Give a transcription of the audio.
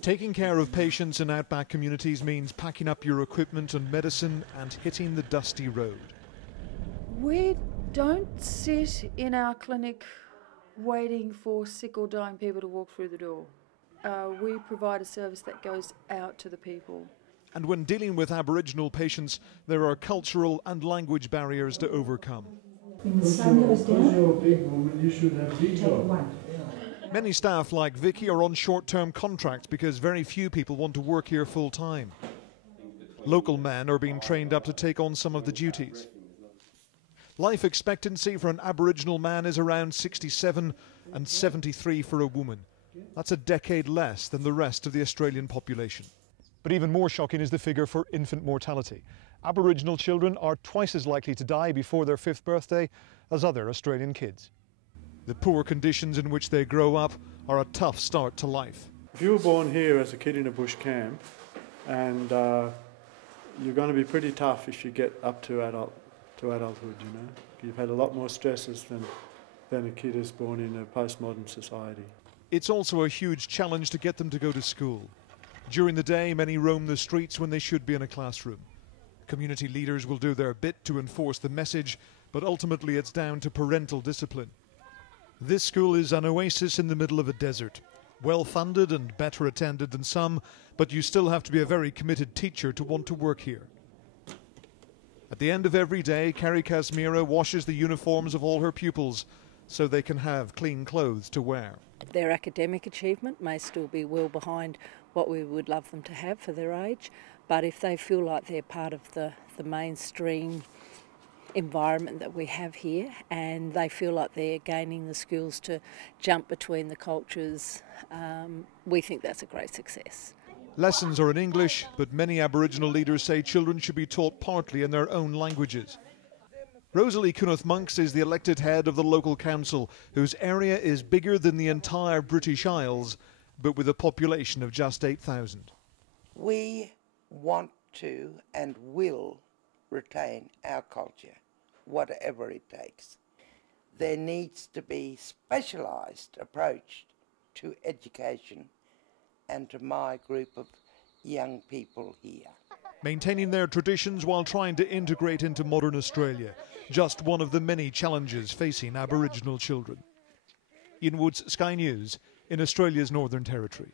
Taking care of patients in outback communities means packing up your equipment and medicine and hitting the dusty road. We don't sit in our clinic waiting for sick or dying people to walk through the door. We provide a service that goes out to the people. And when dealing with Aboriginal patients, there are cultural and language barriers to overcome. When the sun goes down, you should have take one. Many staff like Vicky are on short-term contracts because very few people want to work here full-time. Local men are being trained up to take on some of the duties. Life expectancy for an Aboriginal man is around 67 and 73 for a woman. That's a decade less than the rest of the Australian population. But even more shocking is the figure for infant mortality. Aboriginal children are twice as likely to die before their 5th birthday as other Australian kids. The poor conditions in which they grow up are a tough start to life. If you were born here as a kid in a bush camp, and you're going to be pretty tough if you get up to adulthood, you know. You've had a lot more stresses than a kid who's born in a postmodern society. It's also a huge challenge to get them to go to school. During the day, many roam the streets when they should be in a classroom. Community leaders will do their bit to enforce the message, but ultimately it's down to parental discipline. This school is an oasis in the middle of a desert. Well funded and better attended than some, but you still have to be a very committed teacher to want to work here. At the end of every day, Carrie Casmira washes the uniforms of all her pupils so they can have clean clothes to wear. Their academic achievement may still be well behind what we would love them to have for their age, but if they feel like they're part of the mainstream environment that we have here, and they feel like they're gaining the skills to jump between the cultures, we think that's a great success. Lessons are in English, but many Aboriginal leaders say children should be taught partly in their own languages. Rosalie Cunneth-Monks is the elected head of the local council, whose area is bigger than the entire British Isles, but with a population of just 8,000. We want to and will retain our culture, whatever it takes. There needs to be specialised approach to education and to my group of young people here. Maintaining their traditions while trying to integrate into modern Australia, just one of the many challenges facing Aboriginal children. Ian Woods, Sky News, in Australia's Northern Territory.